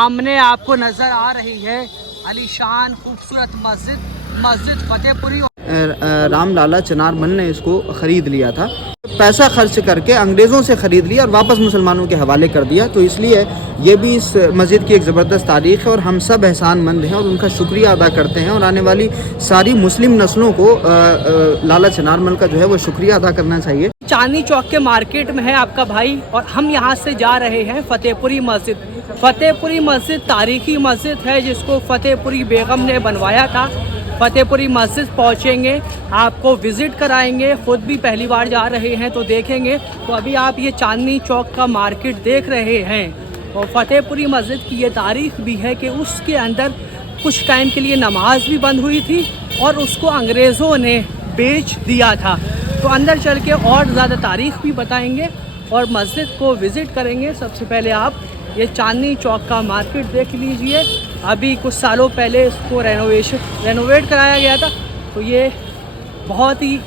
सामने आपको नज़र आ रही है आलीशान खूबसूरत मस्जिद फतेहपुरी। राम लाला चनारमल ने इसको ख़रीद लिया था, पैसा खर्च करके अंग्रेज़ों से ख़रीद लिया और वापस मुसलमानों के हवाले कर दिया। तो इसलिए ये भी इस मस्जिद की एक ज़बरदस्त तारीख़ है और हम सब एहसानमंद हैं और उनका शुक्रिया अदा करते हैं और आने वाली सारी मुस्लिम नस्लों को लाला चनारमल का जो है वो शुक्रिया अदा करना चाहिए। चांदनी चौक के मार्केट में है आपका भाई और हम यहाँ से जा रहे हैं फतेहपुरी मस्जिद। फतेहपुरी मस्जिद तारीखी मस्जिद है जिसको फतेहपुरी बेगम ने बनवाया था। फतेहपुरी मस्जिद पहुँचेंगे, आपको विज़िट कराएंगे, ख़ुद भी पहली बार जा रहे हैं तो देखेंगे। तो अभी आप ये चांदनी चौक का मार्केट देख रहे हैं और फतेहपुरी मस्जिद की ये तारीख़ भी है कि उसके अंदर कुछ टाइम के लिए नमाज भी बंद हुई थी और उसको अंग्रेज़ों ने बेच दिया था। तो अंदर चल के और ज़्यादा तारीख़ भी बताएंगे और मस्जिद को विज़िट करेंगे। सबसे पहले आप ये चांदनी चौक का मार्केट देख लीजिए। अभी कुछ सालों पहले इसको रेनोवेट कराया गया था। तो ये बहुत ही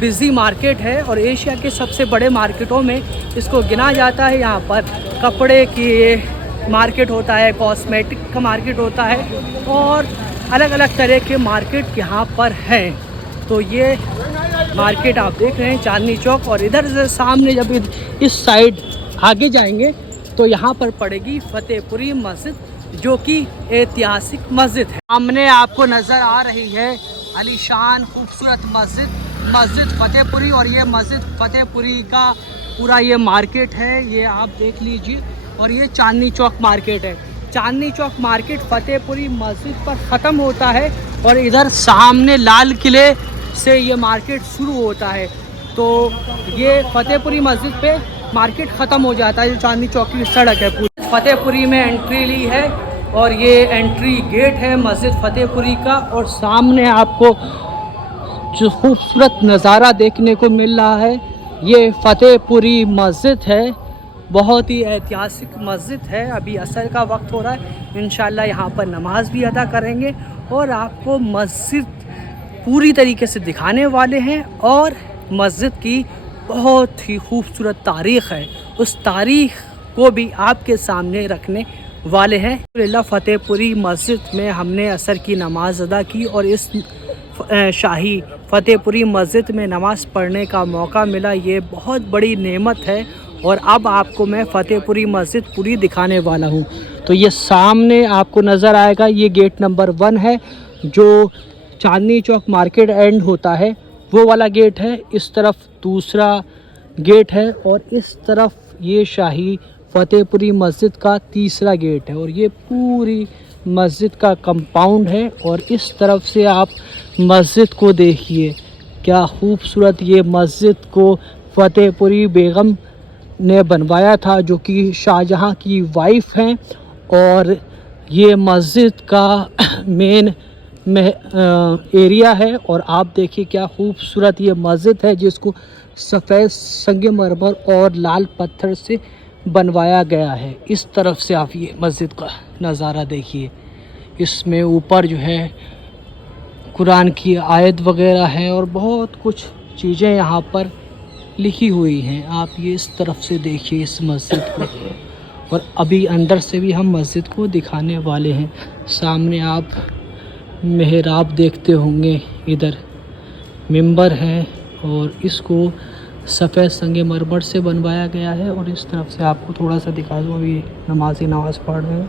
बिज़ी मार्केट है और एशिया के सबसे बड़े मार्केटों में इसको गिना जाता है। यहाँ पर कपड़े की मार्केट होता है, कॉस्मेटिक का मार्केट होता है और अलग अलग तरह के मार्केट यहाँ पर हैं। तो ये मार्केट आप देख रहे हैं चांदनी चौक और इधर से सामने जब इस साइड आगे जाएंगे तो यहाँ पर पड़ेगी फतेहपुरी मस्जिद जो कि ऐतिहासिक मस्जिद है। सामने आपको नज़र आ रही है आलीशान खूबसूरत मस्जिद फतेहपुरी और ये मस्जिद फतेहपुरी का पूरा ये मार्केट है, ये आप देख लीजिए। और ये चांदनी चौक मार्केट है। चांदनी चौक मार्केट फतेहपुरी मस्जिद पर ख़त्म होता है और इधर सामने लाल किले से ये मार्केट शुरू होता है। तो ये फतेहपुरी मस्जिद पे मार्केट ख़त्म हो जाता है। जो चांदनी चौक की सड़क है पूरी फतेहपुरी में एंट्री ली है और ये एंट्री गेट है मस्जिद फतेहपुरी का। और सामने आपको जो खूबसूरत नज़ारा देखने को मिल रहा है ये फतेहपुरी मस्जिद है। बहुत ही ऐतिहासिक मस्जिद है। अभी असर का वक्त हो रहा है, इंशाल्लाह यहाँ पर नमाज भी अदा करेंगे और आपको मस्जिद पूरी तरीके से दिखाने वाले हैं। और मस्जिद की बहुत ही खूबसूरत तारीख़ है, उस तारीख़ को भी आपके सामने रखने वाले हैं। अल्हम्दुलिल्लाह फतेहपुरी मस्जिद में हमने असर की नमाज़ अदा की और इस शाही फतेहपुरी मस्जिद में नमाज़ पढ़ने का मौका मिला। ये बहुत बड़ी नेमत है और अब आपको मैं फतेहपुरी मस्जिद पूरी दिखाने वाला हूँ। तो ये सामने आपको नज़र आएगा, ये गेट नंबर 1 है जो चांदनी चौक मार्केट एंड होता है, वो वाला गेट है। इस तरफ दूसरा गेट है और इस तरफ ये शाही फतेहपुरी मस्जिद का तीसरा गेट है और ये पूरी मस्जिद का कंपाउंड है। और इस तरफ से आप मस्जिद को देखिए, क्या खूबसूरत ये मस्जिद को फतेहपुरी बेगम ने बनवाया था जो कि शाहजहां की वाइफ हैं। और ये मस्जिद का मेन एरिया है और आप देखिए क्या खूबसूरत ये मस्जिद है जिसको सफ़ेद संगमरमर और लाल पत्थर से बनवाया गया है। इस तरफ से आप ये मस्जिद का नज़ारा देखिए, इसमें ऊपर जो है कुरान की आयत वगैरह है और बहुत कुछ चीज़ें यहाँ पर लिखी हुई हैं। आप ये इस तरफ से देखिए इस मस्जिद को और अभी अंदर से भी हम मस्जिद को दिखाने वाले हैं। सामने आप मेहराब देखते होंगे, इधर मिंबर है और इसको सफ़ेद संगमरमर से बनवाया गया है। और इस तरफ से आपको थोड़ा सा दिखा दूँ, अभी नमाज़ पढ़ रहे हैं,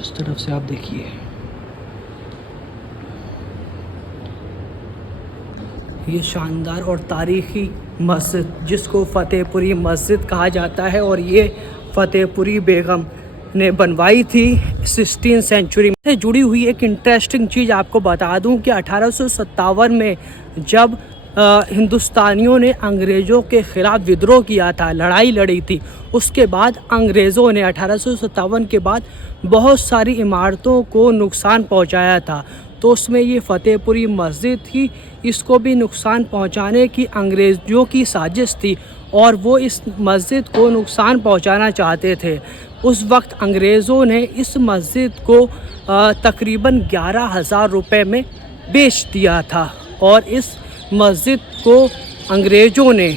इस तरफ से आप देखिए। ये शानदार और तारीख़ी मस्जिद जिसको फतेहपुरी मस्जिद कहा जाता है और ये फतेहपुरी बेगम ने बनवाई थी 16वीं सेंचुरी में। जुड़ी हुई एक इंटरेस्टिंग चीज़ आपको बता दूं कि 1857 में जब हिंदुस्तानियों ने अंग्रेज़ों के ख़िलाफ़ विद्रोह किया था, लड़ाई लड़ी थी, उसके बाद अंग्रेज़ों ने 1857 के बाद बहुत सारी इमारतों को नुकसान पहुंचाया था। तो उसमें ये फतेहपुरी मस्जिद थी, इसको भी नुकसान पहुंचाने की अंग्रेज़ों की साजिश थी और वो इस मस्जिद को नुकसान पहुंचाना चाहते थे। उस वक्त अंग्रेज़ों ने इस मस्जिद को तकरीबन 11,000 रुपये में बेच दिया था और इस मस्जिद को अंग्रेज़ों ने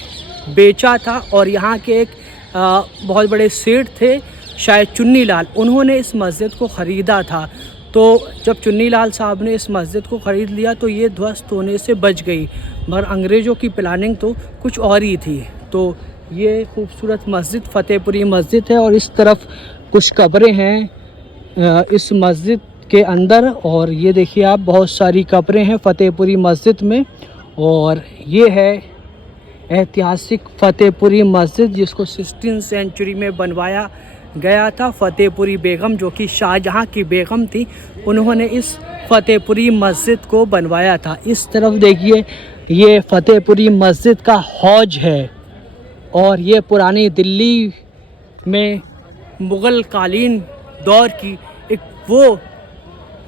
बेचा था। और यहाँ के एक बहुत बड़े सेठ थे शायद चुन्नी लाल, उन्होंने इस मस्जिद को ख़रीदा था। तो जब चुन्नी लाल साहब ने इस मस्जिद को ख़रीद लिया तो ये ध्वस्त होने से बच गई, मगर अंग्रेज़ों की प्लानिंग तो कुछ और ही थी। तो ये खूबसूरत मस्जिद फतेहपुरी मस्जिद है और इस तरफ कुछ कब्रें हैं इस मस्जिद के अंदर, और ये देखिए आप बहुत सारी कब्रें हैं फतेहपुरी मस्जिद में। और ये है ऐतिहासिक फतेहपुरी मस्जिद जिसको 16वीं सेंचुरी में बनवाया गया था। फतेहपुरी बेगम जो कि शाहजहाँ की बेगम थी, उन्होंने इस फतेहपुरी मस्जिद को बनवाया था। इस तरफ देखिए ये फतेहपुरी मस्जिद का हौज है और ये पुरानी दिल्ली में मुग़ल कालीन दौर की एक वो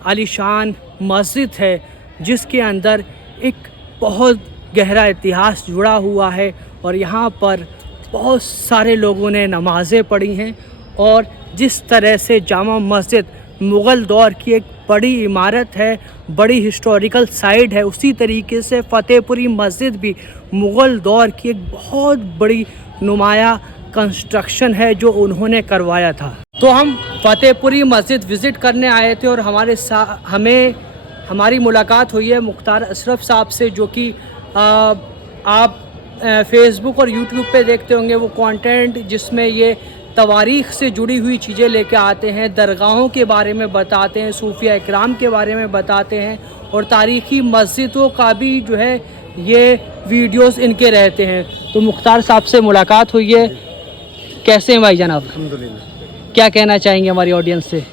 आलीशान मस्जिद है जिसके अंदर एक बहुत गहरा इतिहास जुड़ा हुआ है और यहाँ पर बहुत सारे लोगों ने नमाज़ें पढ़ी हैं। और जिस तरह से जामा मस्जिद मुग़ल दौर की एक बड़ी इमारत है, बड़ी हिस्टोरिकल साइट है, उसी तरीके से फ़तेहपुरी मस्जिद भी मुग़ल दौर की एक बहुत बड़ी नुमाया कंस्ट्रक्शन है जो उन्होंने करवाया था। तो हम फ़तेहपुरी मस्जिद विज़िट करने आए थे और हमारी मुलाकात हुई है मुख्तार अशरफ साहब से, जो कि आप फेसबुक और यूट्यूब पे देखते होंगे वो कंटेंट जिसमें ये तवारीख़ से जुड़ी हुई चीज़ें लेके आते हैं, दरगाहों के बारे में बताते हैं, सूफिया इकराम के बारे में बताते हैं और तारीख़ी मस्जिदों का भी जो है ये वीडियोस इनके रहते हैं। तो मुख्तार साहब से मुलाकात हुई है, कैसे हैं भाई जनाब? अल्हम्दुलिल्लाह। क्या कहना चाहेंगे हमारी ऑडियंस से?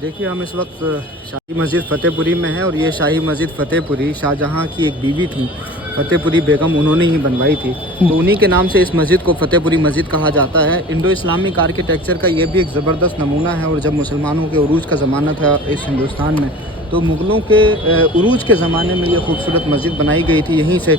देखिए, हम इस वक्त शाही मस्जिद फ़तेहपुरी में हैं और ये शाही मस्जिद फ़तेहपुरी शाहजहाँ की एक बीवी थी फतेहपुरी बेगम, उन्होंने ही बनवाई थी। तो उन्हीं के नाम से इस मस्जिद को फ़तेहपुरी मस्जिद कहा जाता है। इंडो इस्लामिक आर्किटेक्चर का ये भी एक ज़बरदस्त नमूना है। और जब मुसलमानों के उरूज का ज़माना था इस हिंदुस्तान में, तो मुग़लों के उरूज के ज़माने में ये खूबसूरत मस्जिद बनाई गई थी। यहीं से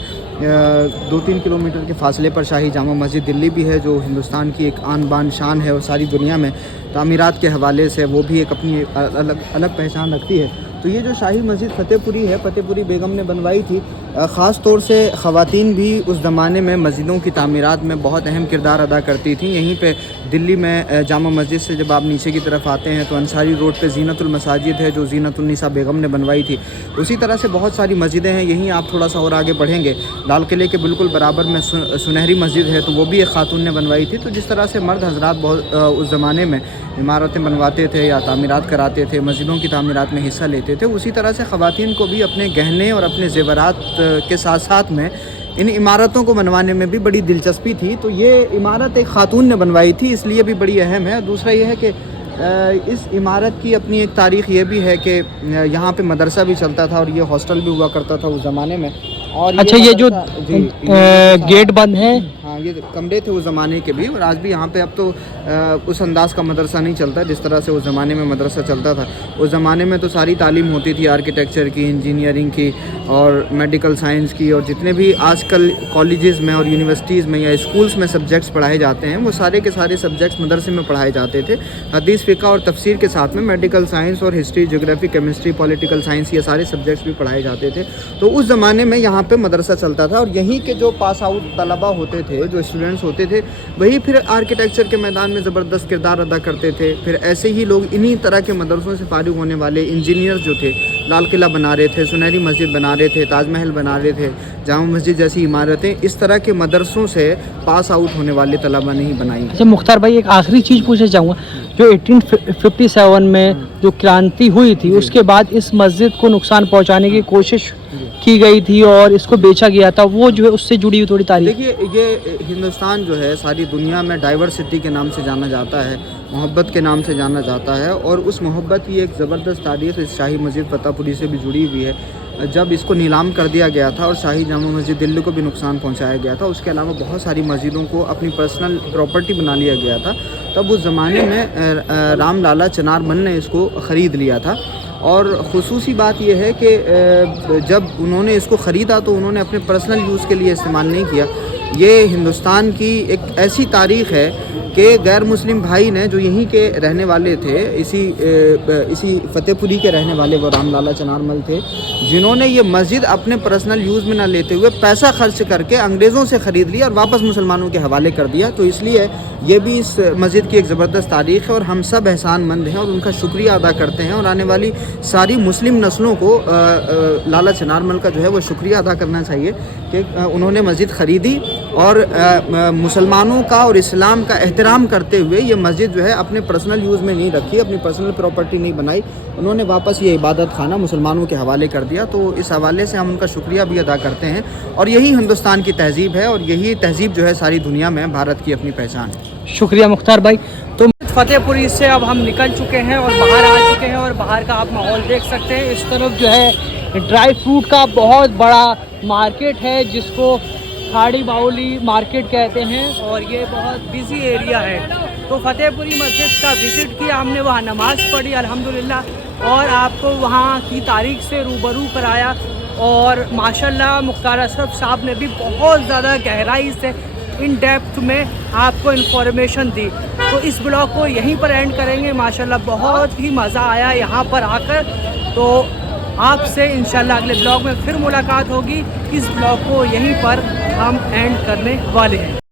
2-3 किलोमीटर के फासले पर शाही जामा मस्जिद दिल्ली भी है, जो हिंदुस्तान की एक आन बान शान है और सारी दुनिया में तामीरात के हवाले से वो भी एक अपनी अलग पहचान रखती है। तो ये जो शाही मस्जिद फ़तेहपुरी है, फ़तेहपुरी बेगम ने बनवाई थी। ख़ास तौर से ख़वातीन भी उस ज़माने में मस्जिदों की तामीरात में बहुत अहम किरदार अदा करती थी। यहीं पे दिल्ली में जामा मस्जिद से जब आप नीचे की तरफ आते हैं तो अंसारी रोड पे ज़ीनतुल मसाजिद है जो ज़ीनतुन्निसा बेगम ने बनवाई थी। उसी तरह से बहुत सारी मस्जिदें हैं। यहीं आप थोड़ा सा और आगे बढ़ेंगे, लाल किले के बिल्कुल बराबर में सुनहरी मस्जिद है, तो वो भी एक खातून ने बनवाई थी। तो जिस तरह से मर्द हजरात बहुत उस ज़माने में इमारतें बनवाते थे या तामीरात कराते थे, मस्जिदों की तामीरात में हिस्सा लेते थे, उसी तरह से ख़वातीन को भी अपने गहने और अपने ज़ेवरात के साथ साथ में इन इमारतों को बनवाने में भी बड़ी दिलचस्पी थी। तो ये इमारत एक खातून ने बनवाई थी, इसलिए भी बड़ी अहम है। दूसरा ये है कि इस इमारत की अपनी एक तारीख़ ये भी है कि यहाँ पे मदरसा भी चलता था और ये हॉस्टल भी हुआ करता था उस ज़माने में। और अच्छा, ये जो गेट बंद है, हाँ, ये कमरे थे उस ज़माने के भी, और आज भी यहाँ पे अब तो उस अंदाज़ का मदरसा नहीं चलता जिस तरह से उस ज़माने में मदरसा चलता था। उस ज़माने में तो सारी तालीम होती थी आर्किटेक्चर की, इंजीनियरिंग की और मेडिकल साइंस की, और जितने भी आजकल कॉलेजेस में और यूनिवर्सिटीज़ में या स्कूल्स में सब्जेक्ट्स पढ़ाए जाते हैं वो सारे के सारे सब्जेक्ट्स मदरसे में पढ़ाए जाते थे। हदीस, फ़िक़्ह और तफसीर के साथ में मेडिकल साइंस और history, geography, chemistry, political science, ये सारे सब्जेक्ट्स भी पढ़ाए जाते थे। तो उस ज़माने में यहाँ पे मदरसा चलता था और यहीं के जो पास आउट तलबा होते थे, जो स्टूडेंट्स होते थे, वही फिर आर्किटेक्चर के मैदान में ज़बरदस्त किरदार अदा करते थे। फिर ऐसे ही लोग इन्हीं तरह के मदरसों से फारिग होने वाले इंजीनियर्स जो थे, लाल किला बना रहे थे, सुनहरी मस्जिद बना रहे थे, ताजमहल बना रहे थे, जामा मस्जिद जैसी इमारतें, इस तरह के मदरसों से पास आउट होने वाले तलबा ने ही बनाई। अच्छा मुख्तार भाई, एक आखिरी चीज़ पूछना चाहूँगा, जो 1857 में जो क्रांति हुई थी उसके बाद इस मस्जिद को नुकसान पहुंचाने की कोशिश की गई थी और इसको बेचा गया था, वो जो है उससे जुड़ी हुई थोड़ी तारीख। देखिए, ये हिंदुस्तान जो है सारी दुनिया में डाइवर्सिटी के नाम से जाना जाता है, मोहब्बत के नाम से जाना जाता है, और उस मोहब्बत की एक ज़बरदस्त तारीख़ इस शाही मस्जिद फतेहपुरी से भी जुड़ी हुई है। जब इसको नीलाम कर दिया गया था और शाही जामा मस्जिद दिल्ली को भी नुकसान पहुंचाया गया था, उसके अलावा बहुत सारी मस्जिदों को अपनी पर्सनल प्रॉपर्टी बना लिया गया था, तब उस ज़माने में राम लाला चनारमल ने इसको ख़रीद लिया था। और ख़ुसूसी बात यह है कि जब उन्होंने इसको ख़रीदा तो उन्होंने अपने पर्सनल यूज़ के लिए इस्तेमाल नहीं किया, ये हिंदुस्तान की एक ऐसी तारीख़ है कि गैर मुस्लिम भाई ने जो यहीं के रहने वाले थे, इसी फतेहपुरी के रहने वाले वो राम लाला चनारमल थे, जिन्होंने ये मस्जिद अपने पर्सनल यूज़ में ना लेते हुए पैसा खर्च करके अंग्रेज़ों से ख़रीद लिया और वापस मुसलमानों के हवाले कर दिया। तो इसलिए ये भी इस मस्जिद की एक ज़बरदस्त तारीख़ है और हम सब एहसानमंद हैं और उनका शुक्रिया अदा करते हैं और आने वाली सारी मुस्लिम नस्लों को लाला चनारमल का जो है वो शुक्रिया अदा करना चाहिए कि उन्होंने मस्जिद ख़रीदी और मुसलमानों का और इस्लाम का एहतराम करते हुए ये मस्जिद जो है अपने पर्सनल यूज़ में नहीं रखी, अपनी पर्सनल प्रॉपर्टी नहीं बनाई, उन्होंने वापस ये इबादत खाना मुसलमानों के हवाले कर दिया। तो इस हवाले से हम उनका शुक्रिया भी अदा करते हैं और यही हिंदुस्तान की तहज़ीब है और यही तहज़ीब जो है सारी दुनिया में भारत की अपनी पहचान है। शुक्रिया मुख्तार भाई। तो फतेहपुरी से अब हम निकल चुके हैं और बाहर आ चुके हैं और बाहर का आप माहौल देख सकते हैं। इस तरफ जो है ड्राई फ्रूट का बहुत बड़ा मार्केट है जिसको खाड़ी बाउली मार्केट कहते हैं और ये बहुत बिजी एरिया है। तो फतेहपुरी मस्जिद का विज़िट किया हमने, वहाँ नमाज़ पढ़ी अल्हम्दुलिल्लाह और आपको वहाँ की तारीख़ से रूबरू कराया और माशाल्लाह मुख्तार अशरफ साहब ने भी बहुत ज़्यादा गहराई से इन डेप्थ में आपको इन्फॉर्मेशन दी। तो इस ब्लॉग को यहीं पर एंड करेंगे। माशाल्लाह बहुत ही मज़ा आया यहाँ पर आकर। तो आपसे इंशाल्लाह अगले ब्लॉग में फिर मुलाकात होगी। इस ब्लॉग को यहीं पर हम एंड करने वाले हैं।